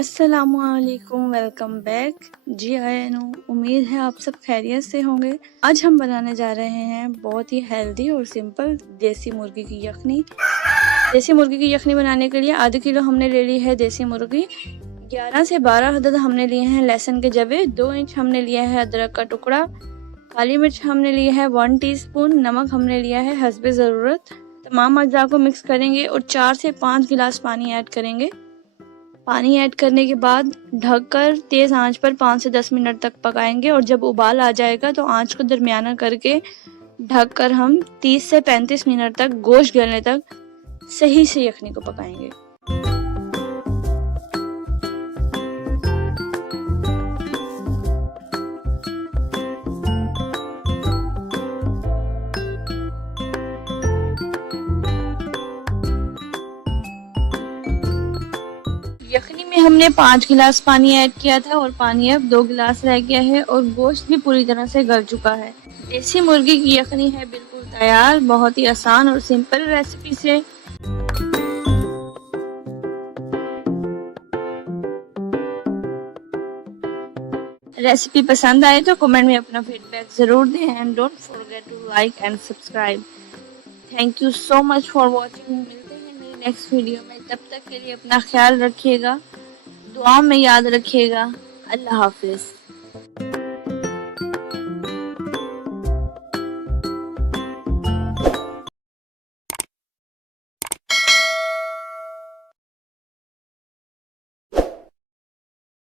अस्सलामुअलैकुम, welcome back. जी आयनु, उम्मीद है आप सब खैरियत से होंगे। आज हम बनाने जा रहे हैं बहुत ही हेल्दी और सिंपल देसी मुर्गी की यखनी। देसी मुर्गी की यखनी बनाने के लिए आधे किलो हमने ले ली है देसी मुर्गी। 11 से 12 अदद हमने लिए हैं लहसुन के जवे। 2 इंच हमने लिया है अदरक का टुकड़ा। काली मिर्च हमने लिया है 1 टीस्पून। नमक हमने लिया है हस्बे ज़रूरत। तमाम अज्जा को मिक्स करेंगे और 4 से 5 गिलास पानी ऐड करेंगे। पानी ऐड करने के बाद ढककर तेज़ आंच पर 5 से 10 मिनट तक पकाएंगे और जब उबाल आ जाएगा तो आंच को दरमियाना करके ढककर हम 30 से 35 मिनट तक गोश्त गलने तक सही से यखनी को पकाएंगे। यखनी में हमने 5 गिलास पानी ऐड किया था और पानी अब 2 गिलास रह गया है और गोश्त भी पूरी तरह से गल चुका है। देसी मुर्गी की यखनी है बिल्कुल तैयार, बहुत ही आसान और सिंपल रेसिपी से। रेसिपी पसंद आए तो कमेंट में अपना फीडबैक जरूर दें and don't forget to like and subscribe. Thank you so much for watching. मिलते हैं मेरी नेक्स्ट वीडियो में, तब तक के लिए अपना ख्याल रखिएगा, दुआ में याद रखिएगा। अल्लाह हाफिज।